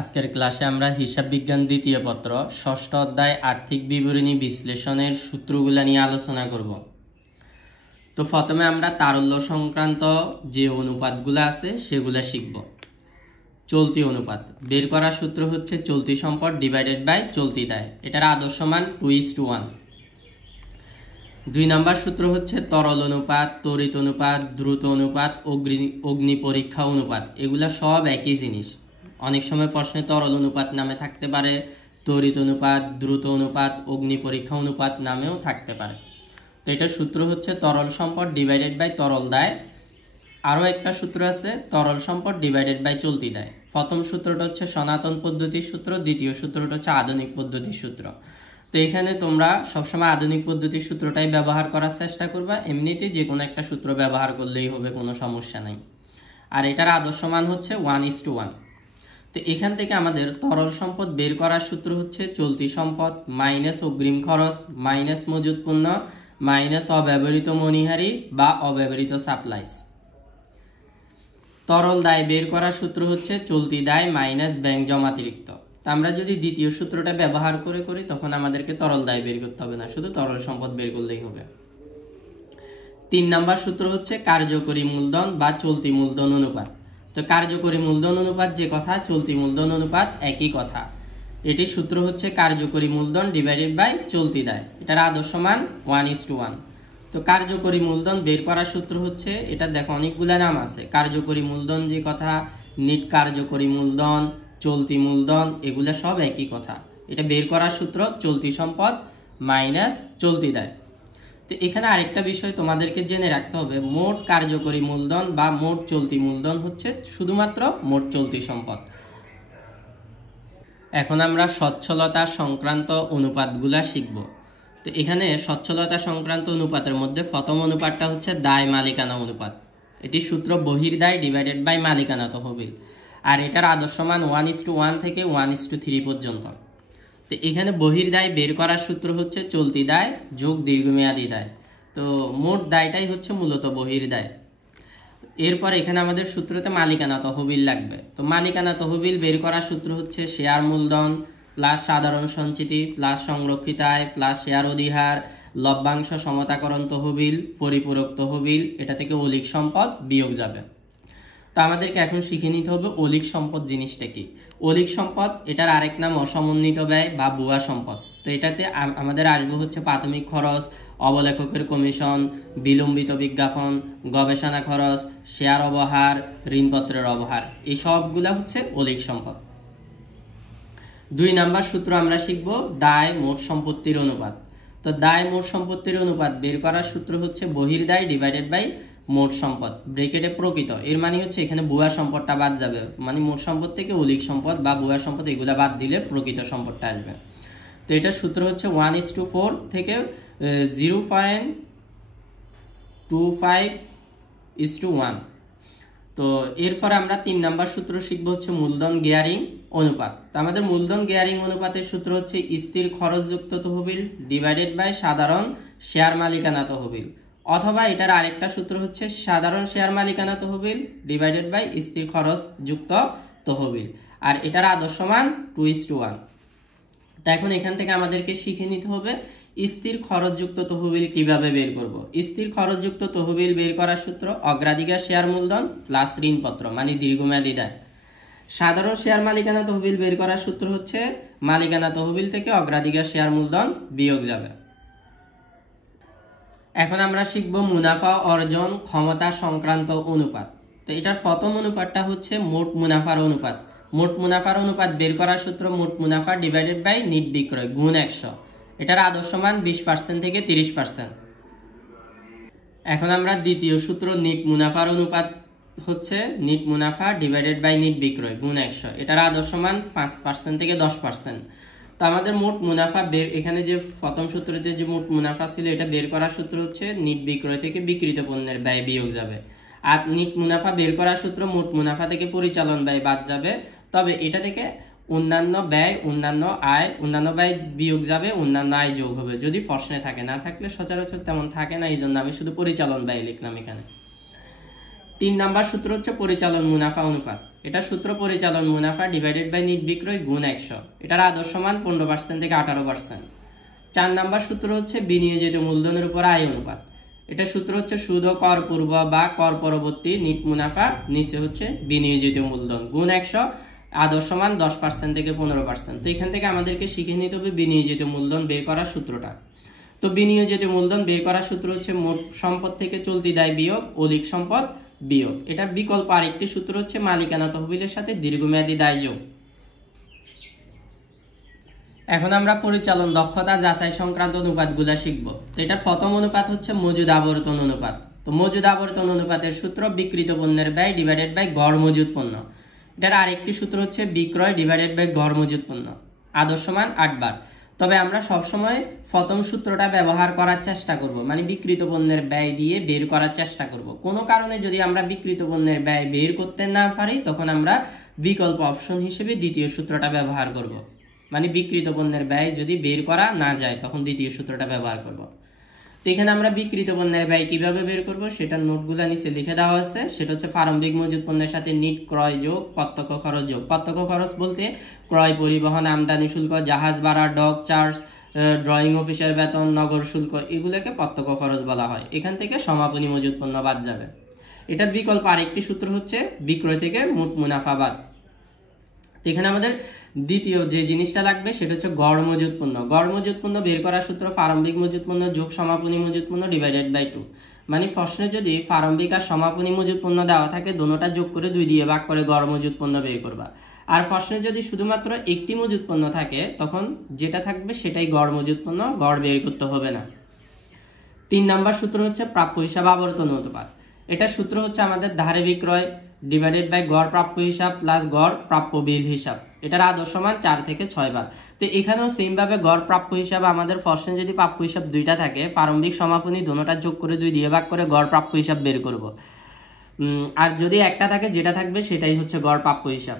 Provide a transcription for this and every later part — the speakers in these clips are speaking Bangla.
আজকের ক্লাসে আমরা হিসাব বিজ্ঞান দ্বিতীয় পত্র ষষ্ঠ অধ্যায় আর্থিক বিবরণী বিশ্লেষণের সূত্রগুলো নিয়ে আলোচনা করব। তো প্রথমে আমরা তারল্য সংক্রান্ত যে অনুপাতগুলো আছে সেগুলো শিখব। চলতি অনুপাত বের করার সূত্র হচ্ছে চলতি সম্পদ ডিভাইডেড বাই চলতি দায়, এটার আদর্শ মান 2:1। 2 নম্বর সূত্র হচ্ছে তরল অনুপাত, তড়িৎ অনুপাত, দ্রুত অনুপাত, অগ্নি পরীক্ষা অনুপাত, এগুলা সব একই জিনিস। অনেক সময় প্রশ্নে তরল অনুপাত নামে থাকতে পারে, তড়িৎ অনুপাত, দ্রুত অনুপাত, অগ্নি পরীক্ষা অনুপাত নামেও থাকতে পারে। তো এটার সূত্র হচ্ছে তরল সম্পদ ডিভাইডেড বাই তরল দায়। আরও একটা সূত্র আছে তরল সম্পদ ডিভাইডেড বাই চলতি দায়। প্রথম সূত্রটা হচ্ছে সনাতন পদ্ধতির সূত্র, দ্বিতীয় সূত্রটা হচ্ছে আধুনিক পদ্ধতির সূত্র। তো এখানে তোমরা সবসময় আধুনিক পদ্ধতির সূত্রটাই ব্যবহার করার চেষ্টা করবা, এমনিতেই যে কোনো একটা সূত্র ব্যবহার করলেই হবে, কোনো সমস্যা নাই। আর এটার আদর্শ মান হচ্ছে 1:1। তো এখান থেকে আমাদের তরল সম্পদ বের করার সূত্র হচ্ছে চলতি সম্পদ মাইনাস অগ্রিম খরচ মাইনাস মজুত পণ্য মাইনাস অব্যবহৃত মণিহারি বা অব্যবহৃত সাপ্লাইস। তরল দায় বের করার সূত্র হচ্ছে চলতি দায় মাইনাস ব্যাংক জমাতিরিক্ত। তা আমরা যদি দ্বিতীয় সূত্রটা ব্যবহার করি তখন আমাদেরকে তরল দায় বের করতে হবে না, শুধু তরল সম্পদ বের করলেই হবে। 3 নম্বর সূত্র হচ্ছে কার্যকরী মূলধন বা চলতি মূলধন অনুপাত। তো কার্যকরী মূলধন অনুপাত যে কথা, চলতি মূলধন অনুপাত একই কথা। এটির সূত্র হচ্ছে কার্যকরী মূলধন ডিভাইডেড বাই চলতি দায়, এটার আদর্শ মান 1:1। তো কার্যকরী মূলধন বের করার সূত্র হচ্ছে, এটা দেখো অনেকগুলা নাম আছে। কার্যকরী মূলধন যে কথা, নিট কার্যকরী মূলধন, চলতি মূলধন, এগুলা সব একই কথা। এটা বের করার সূত্র চলতি সম্পদ মাইনাস চলতি দায়। তো এখানে আরেকটা বিষয় তোমাদেরকে জেনে রাখতে হবে, মোট কার্যকরী মূলধন বা মোট চলতি মূলধন হচ্ছে শুধুমাত্র মোট চলতি সম্পদ। এখন আমরা সচ্ছলতা সংক্রান্ত অনুপাতগুলা শিখব। তো এখানে সচ্ছলতা সংক্রান্ত অনুপাতের মধ্যে প্রথম অনুপাতটা হচ্ছে দায় মালিকানা অনুপাত। এটি সূত্র বহির্দায় ডিভাইডেড বাই মালিকানা তহবিল। আর এটার আদর্শ মান 1:1 থেকে 1:3 পর্যন্ত। তো এখানে বহির্দায় বের করার সূত্র হচ্ছে চলতি দায় যোগ দীর্ঘমেয়াদী দায়। তো মোট দায়টাই হচ্ছে মূলত বহির্দায়। এরপর এখানে আমাদের সূত্রতে মালিকানা তহবিল লাগবে। তো মালিকানা তহবিল বের করার সূত্র হচ্ছে শেয়ার মূলধন প্লাস সাধারণ সঞ্চিতি প্লাস সংরক্ষিত আয় প্লাস শেয়ার অধিহার লভ্যাংশ সমতাকরণ তহবিল পরিপূরক তহবিল, এটা থেকে অলিক সম্পদ বিয়োগ যাবে। তো আমাদেরকে এখন শিখে নিতে হবে অলিক সম্পদ জিনিসটা কি। অলিক সম্পদ এটার আরেক নাম অসমন্বিত ব্যয় বা ভুয়া সম্পদ। তো এটাতে আমাদের আসবে হচ্ছে প্রাথমিক খরচ, অবলেখকের কমিশন, বিলম্বিত বিজ্ঞাপন, গবেষণা খরচ, শেয়ার অবহার, ঋণপত্রের অবহার, এই সবগুলা হচ্ছে অলিক সম্পদ। 2 নাম্বার সূত্র আমরা শিখব দায় মোট সম্পত্তির অনুপাত। তো দায় মোট সম্পত্তির অনুপাত বের করার সূত্র হচ্ছে বহির্দায় ডিভাইডেড বাই মোট সম্পদ ব্র্যাকেটে প্রকৃত। এর মানে হচ্ছে এখানে ভুয়া সম্পদটা বাদ যাবে, মানে মোট সম্পদ থেকে অলিক সম্পদ বা ভুয়া সম্পদ এগুলা বাদ দিলে প্রকৃত সম্পদটা আসবে। তো এটার সূত্র হচ্ছে 1:4 থেকে 0.25:1। তো এরপর আমরা 3 নাম্বার সূত্র শিখবো হচ্ছে মূলধন গিয়ারিং অনুপাত। তো আমাদের মূলধন গিয়ারিং অনুপাতের সূত্র হচ্ছে স্থির খরচযুক্ত তহবিল ডিভাইডেড বাই সাধারণ শেয়ার মালিকানা তহবিল, অথবা এটার আরেকটা সূত্র হচ্ছে সাধারণ শেয়ার মালিকানা তহবিল ডিভাইডেড বাই স্থির খরচ যুক্ত তহবিল। আর এটার আদর্শ মান 2:1। তো এখন এখান থেকে আমাদেরকে শিখে নিতে হবে স্থির খরচযুক্ত তহবিল কিভাবে বের করব। স্থির খরচযুক্ত তহবিল বের করার সূত্র অগ্রাধিকার শেয়ার মূলধন প্লাস ঋণপত্র মানে দীর্ঘমেয়াদী দায়। সাধারণ শেয়ার মালিকানা তহবিল বের করার সূত্র হচ্ছে মালিকানা তহবিল থেকে অগ্রাধিকার শেয়ার মূলধন বিয়োগ যাবে। এখন আমরা শিখব মুনাফা অর্জন ক্ষমতা সংক্রান্ত অনুপাত। তো এটার প্রথম অনুপাতটা হচ্ছে মোট মুনাফার অনুপাত। মোট মুনাফার অনুপাত বের করার সূত্র মোট মুনাফা ডিভাইডেড বাই নিট বিক্রয় গুণ 100। এটার আদর্শ মান 20% থেকে 30%। এখন আমরা দ্বিতীয় সূত্র নিট মুনাফার অনুপাত হচ্ছে নিট মুনাফা ডিভাইডেড বাই নিট বিক্রয় গুণ 100। এটার আদর্শ মান 5% থেকে 10%। তো আমাদের মোট মুনাফা বের, এখানে যে প্রথম সূত্রতে যে মোট মুনাফা ছিল এটা বের করার সূত্র হচ্ছে নিট বিক্রয় থেকে বিক্রিত পণ্যের ব্যয় বিয়োগ যাবে। আর নিট মুনাফা বের করার সূত্র মোট মুনাফা থেকে পরিচালন ব্যয় বাদ যাবে, তবে এটা থেকে অন্যান্য ব্যয় অন্যান্য আয় অন্যান্য ব্যয় বিয়োগ যাবে, অন্যান্য আয় যোগ হবে যদি প্রশ্নে থাকে। না থাকলে সচরাচর তেমন থাকে না, এই জন্য আমি শুধু পরিচালন ব্যয় লিখলাম এখানে। 3 নাম্বার সূত্র হচ্ছে পরিচালন মুনাফা অনুপাত। এটা সূত্র পরিচালন মুনাফা ডিভাইডেড বাই নিট বিক্রয় গুণ 100। এটার আদর্শ মান 15% থেকে 18%। 4 নাম্বার সূত্র হচ্ছে বিনিয়োজিত মূলধনের উপর আয় অনুপাত। এটা সূত্র হচ্ছে সুদ ও কর পূর্ব বা কর পরবর্তী নিট মুনাফা নিচে হচ্ছে বিনিয়োজিত মূলধন গুণ 100, আদর্শ মান 10% থেকে 15%। তো এখান থেকে আমাদেরকে শিখে নিতে হবে বিনিয়োজিত মূলধন বের করার সূত্রটা। তো বিনিয়োজিত মূলধন বের করার সূত্র হচ্ছে মোট সম্পদ থেকে চলতি দায় বিয়োগ অলিক সম্পদ বিয়োগ। এটা বিকল্প আরেকটি সূত্র হচ্ছে মালিকানা তহবিলের সাথে দীর্ঘমেয়াদী দায় যোগ। এখন আমরা পরিচালন দক্ষতা যাচাই সংক্রান্ত অনুপাতগুলো শিখব। তো এটার প্রথম অনুপাত হচ্ছে মজুদ আবর্তন অনুপাত। তো মজুদ আবর্তন অনুপাতের সূত্র বিক্রিত পণ্যের ব্যয় ডিভাইডেড বাই গড় মজুদ পণ্য। এটার আরেকটি সূত্র হচ্ছে বিক্রয় ডিভাইডেড বাই গড় মজুদ পণ্য, আদর্শ মান 8 বার। তবে আমরা সবসময় প্রথম সূত্রটা ব্যবহার করার চেষ্টা করব, মানে বিক্রিত পণ্যের ব্যয় দিয়ে বের করার চেষ্টা করব। কোনো কারণে যদি আমরা বিক্রিত পণ্যের ব্যয় বের করতে না পারি তখন আমরা বিকল্প অপশন হিসেবে দ্বিতীয় সূত্রটা ব্যবহার করব। মানে বিক্রিত পণ্যের ব্যয় যদি বের করা না যায় তখন দ্বিতীয় সূত্রটা ব্যবহার করব। তো এখানে আমরা বিক্রিত পণ্যের ব্যয় কিভাবে বের করব সেটার নোটগুলো নিচে লিখে দেওয়া আছে। সেটা হচ্ছে প্রারম্ভিক মজুদ পণ্যের সাথে নিট ক্রয় যোগ প্রত্যক্ষ খরচ যোগ। প্রত্যক্ষ খরচ বলতে ক্রয়, পরিবহন, আমদানি শুল্ক, জাহাজ ভাড়া, ডক চার্জ, ড্রয়িং অফিসের বেতন, নগর শুল্ক, এগুলোকে প্রত্যক্ষ খরচ বলা হয়। এখান থেকে সমাপনী মজুদ পণ্য বাদ যাবে। এটার বিকল্প আরেকটি সূত্র হচ্ছে বিক্রয় থেকে মোট মুনাফা বাদ। তো এখানে আমাদের দ্বিতীয় যে জিনিসটা লাগবে সেটা হচ্ছে গড় মজুদ পণ্য। গড় মজুদ পণ্য বের করার সূত্র প্রারম্ভিক মজুদ পণ্য যোগ সমাপনী মজুদ পণ্য ডিভাইডেড বাই 2। মানে প্রশ্নে যদি প্রারম্ভিক আর সমাপনী মজুদ পণ্য দেওয়া থাকে দোনোটা যোগ করে 2 দিয়ে ভাগ করে গড় মজুদ পণ্য বের করবা। আর প্রশ্নে যদি শুধুমাত্র একটি মজুদ পণ্য থাকে তখন যেটা থাকবে সেটাই গড় মজুদ পণ্য, গড় বের করতে হবে না। 3 নাম্বার সূত্র হচ্ছে প্রাপ্য হিসাব আবর্তন অনুপাত। এটা সূত্র হচ্ছে আমাদের ধারে বিক্রয় ডিভাইডেড বাই গড় প্রাপ্য হিসাব প্লাস গড় প্রাপ্য বিল হিসাব। এটার আদর্শ মান 4 থেকে 6 বার। তো এখানেও সেম ভাবে গড় প্রাপ্য হিসাব আমাদের প্রশ্নে যদি প্রাপ্য হিসাব দুইটা থাকে প্রারম্ভিক সমাপনী দোনোটা যোগ করে 2 দিয়ে ভাগ করে গড় প্রাপ্য হিসাব বের করব। আর যদি একটা থাকে যেটা থাকবে সেটাই হচ্ছে গড় প্রাপ্য হিসাব।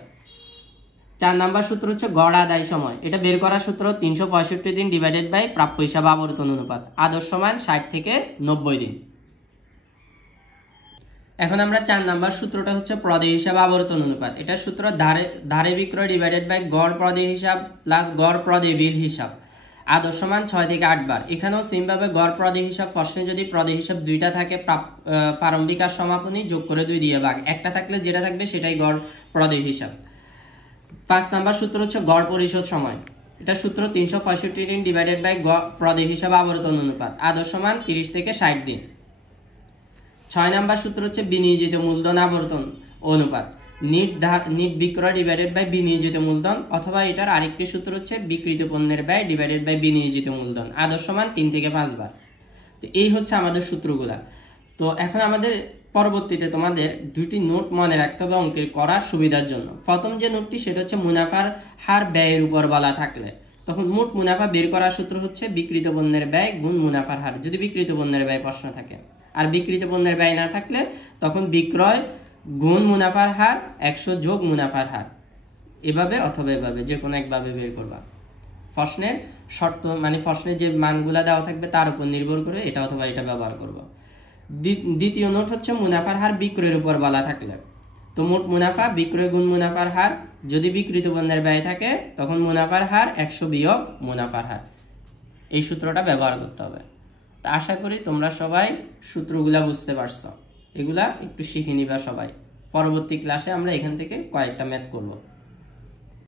4 নাম্বার সূত্র হচ্ছে গড় আদায় সময়। এটা বের করার সূত্র 365 দিন ডিভাইডেড বাই প্রাপ্য হিসাব আবর্তন অনুপাত, আদর্শ মান 60 থেকে 90 দিন। এখন আমরা 4 নাম্বার সূত্রটা হচ্ছে প্রদেয় হিসাব আবর্তন অনুপাত। এটা সূত্র ধারে বিক্রয় ডিভাইডেড বাই গড় প্রদেয় হিসাব প্লাস গড় প্রদেয় বিল হিসাব, আদর্শ মান 6 থেকে 8 বার। এখানেও সেম ভাবে গড় প্রদেয় হিসাব প্রশ্নে যদি প্রদেয় হিসাব দুইটা থাকে প্রারম্ভিক আর সমাপনী যোগ করে 2 দিয়ে ভাগ, একটা থাকলে যেটা থাকবে সেটাই গড় প্রদেয় হিসাব। 5 নাম্বার সূত্র হচ্ছে গড় পরিশোধ সময়। এটা সূত্র 365 দিন ডিভাইডেড বাই প্রদেয় হিসাব আবর্তন অনুপাত, আদর্শ মান 30 থেকে 60 দিন। 6 নাম্বার সূত্র হচ্ছে বিনিয়োজিত মূলধন আবর্তন অনুপাত, নিট বিক্রয় ডিভাইডেড বাই বিনিয়োজিত মূলধন, অথবা এটার আরেকটি সূত্র হচ্ছে বিক্রিত পণ্যের ব্যয় ডিভাইডেড বাই বিনিয়োজিত মূলধন, আদর্শ মান 3 থেকে 5 বার। তো এই হচ্ছে আমাদের সূত্রগুলা। তো এখন আমাদের পরবর্তীতে তোমাদের দুটি নোট মনে রাখতে হবে অঙ্কের করার সুবিধার জন্য। প্রথম যে নোটটি সেটা হচ্ছে মুনাফার হার ব্যয়ের উপর বলা থাকলে তখন মোট মুনাফা বের করার সূত্র হচ্ছে বিক্রিত পণ্যের ব্যয় গুণ মুনাফার হার, যদি বিক্রিত পণ্যের ব্যয় প্রশ্ন থাকে। আর বিক্রিত পণ্যের ব্যয় না থাকলে তখন বিক্রয় গুণ মুনাফার হার 100 যোগ মুনাফার হার, এভাবে অথবা এভাবে যে কোনো একভাবে বের করবা। প্রশ্নের শর্ত মানে প্রশ্নের যে মানগুলা দেওয়া থাকবে তার উপর নির্ভর করে এটা অথবা এটা ব্যবহার করব। দ্বিতীয় নোট হচ্ছে মুনাফার হার বিক্রয়ের উপর বলা থাকলে তো মোট মুনাফা বিক্রয় গুণ মুনাফার হার, যদি বিক্রিত পণ্যের ব্যয় থাকে তখন মুনাফার হার 100 বিয়োগ মুনাফার হার। এই সূত্রটা ব্যবহার করতে হবে। তা আশা করি তোমরা সবাই সূত্রগুলা বুঝতে পারছো। এগুলা একটু শিখে নিবা সবাই। পরবর্তী ক্লাসে আমরা এখান থেকে কয়েকটা ম্যাথ করব।